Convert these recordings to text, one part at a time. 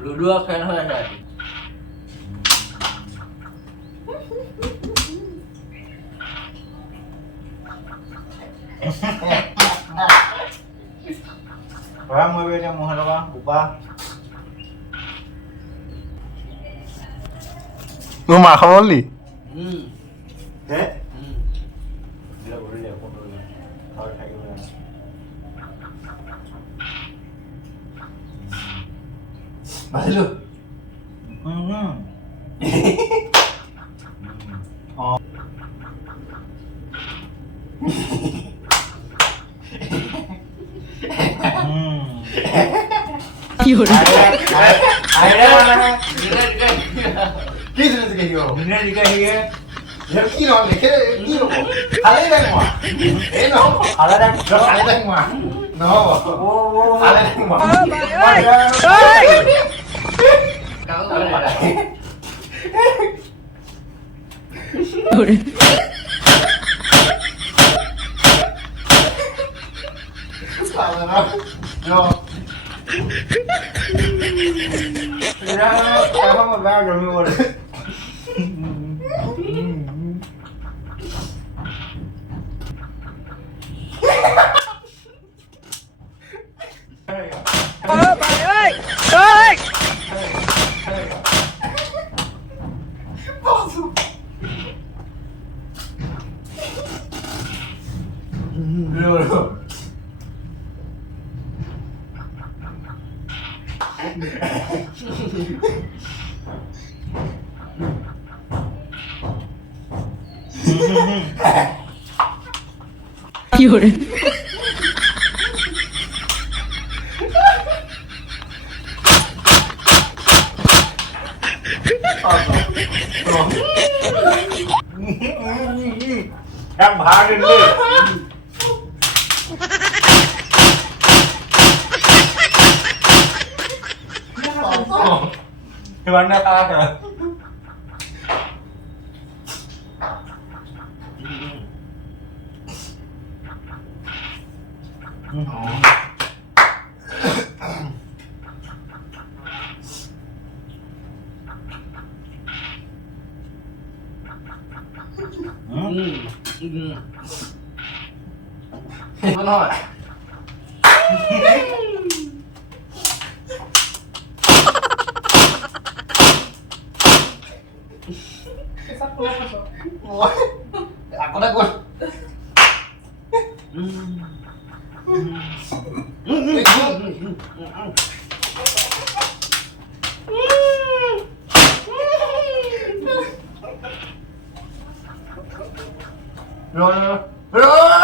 Ludo akan ada. Orang mau beda mau apa? Lupa. Lu makan li? Eh? Bila boleh ya, kau boleh. Kau lagi boleh. Masih tu. Oh. Ada. Kita juga hiyo. Benar juga hiyo. Ya kilo ni, kilo. Ada dah semua. No. Ada dah. Ada dah semua. No. Oh. Ada dah semua. Kau ada. No. Mira, vamos a ver mi bol. Yun. Em phá lên đi. Thì bạn đã phá rồi. Không hỏi. Aku dah gol. Rồi. Rồi.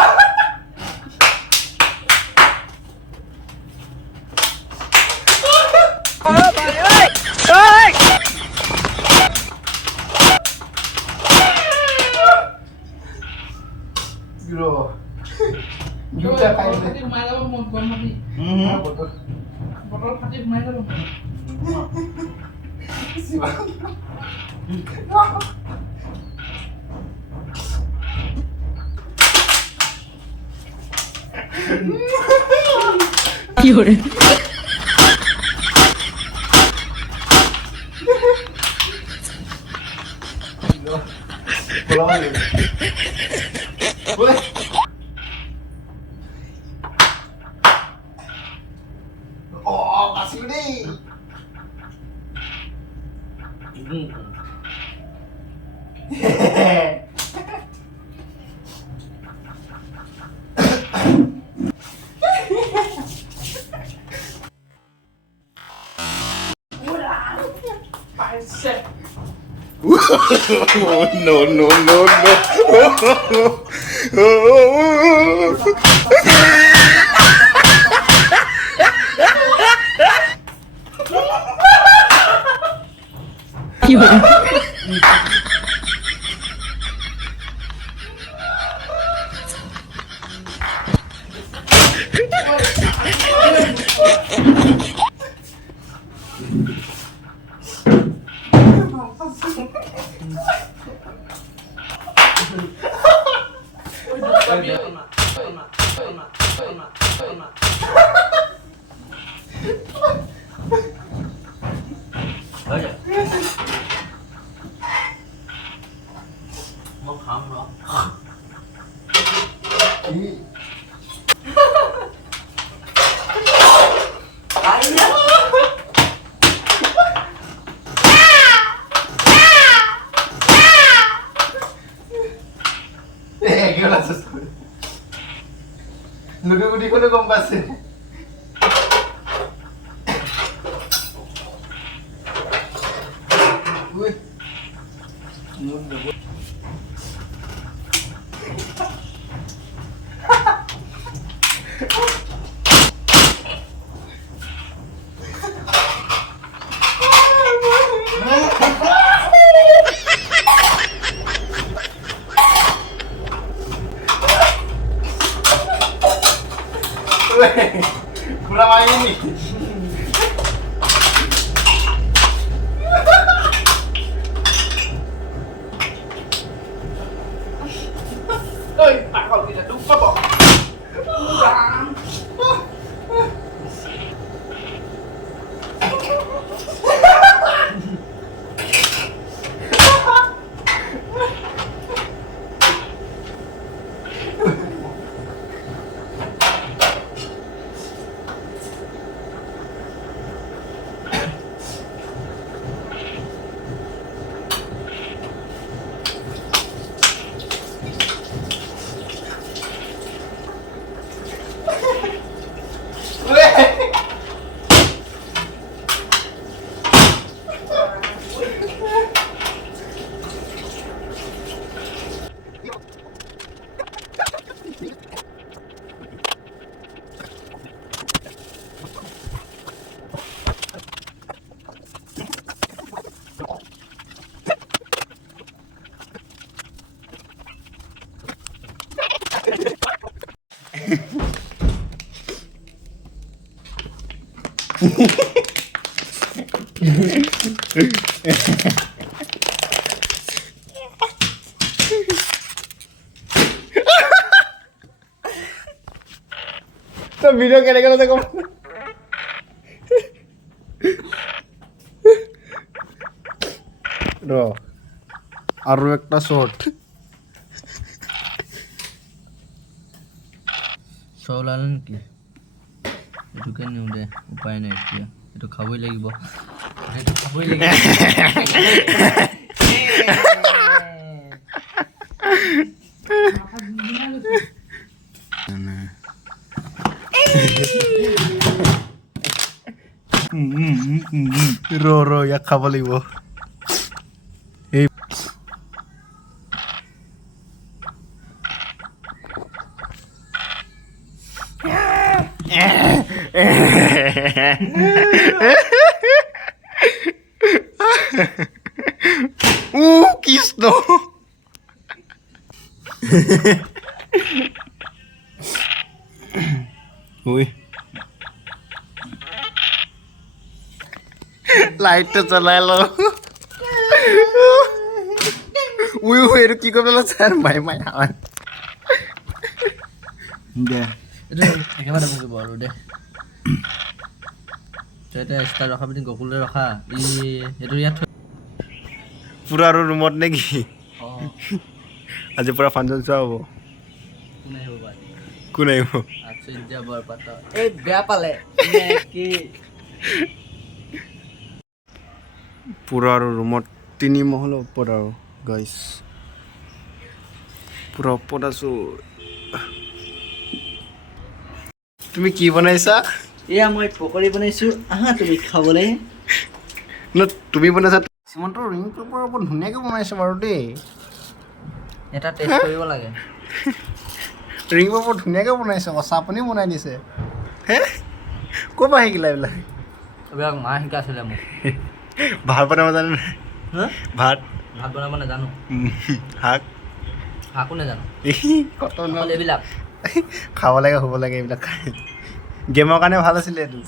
Kita kain Tadi kemana lo mau gua mati? betul. Botol tadi kemana lo? Si bang. Yun. Pulang lagi. Boleh. Oh, kasih nih. No, no, no, no. Yun. কলে গম পাইছে Kurang main ini. Ơi, bạn hỏi thì là đúng có bỏ. তো video কেটে গেল দেখো র আরো একটা শট চৌলালেন কি এইটোকে নিওঁ দে উপায় নাই এতিয়া এইটো খাবই লাগিব এইটো খাবই লাগিব ৰ ইয়াক খাব লাগিব এই কৃষ্ণ ওই লাইটটা জ্বলাই ল উই এইটো কি কৰিব স্যাৰ মাই মাই দে এইটো একেবাৰে মুখিব আৰু দে তই এতিয়া ষ্টাৰ ৰখা পিনি গকুললৈ ৰখা এইটো ইয়াত পুৰা আৰু ৰুমত নেকি আজি পুৰা ফাংচন চোৱা হ'ব কোন আহিব বাৰু কোন আহিব আশ্চৰ্য বৰপাত্ৰ এই বেয়া পালে কি পুৰা আৰু ৰুমত 3 মহলৰ ওপৰত আৰু গাইছ পুৰা ওপৰত আছো তুমি কি বনাইছা এয়া মই পকৰি বনাইছোঁ আহা তুমি খাবলৈ ন তুমি বনাইছা চিমন্তৰ ৰিং পেপাৰ ওপৰত ধুনীয়াকৈ বনাইছে বাৰু দেই এটা টেষ্ট কৰিব লাগে ৰিং পেপাৰ ধুনীয়াকৈ বনাইছে চাপনি বনাই দিছে হে ক'ৰ পৰা শিকিলা এইবিলাক এইবিলাক মা শিকাইছিলে মোক ভাত বনাব জানে নাই ভাত ভাত বনাব নাজানো শাক শাকো নাজানো কটন অকল এইবিলাক খাব লাগে শুব লাগে এইবিলাক খাই গেমৰ কাৰণে ভাল আছিলে এইটো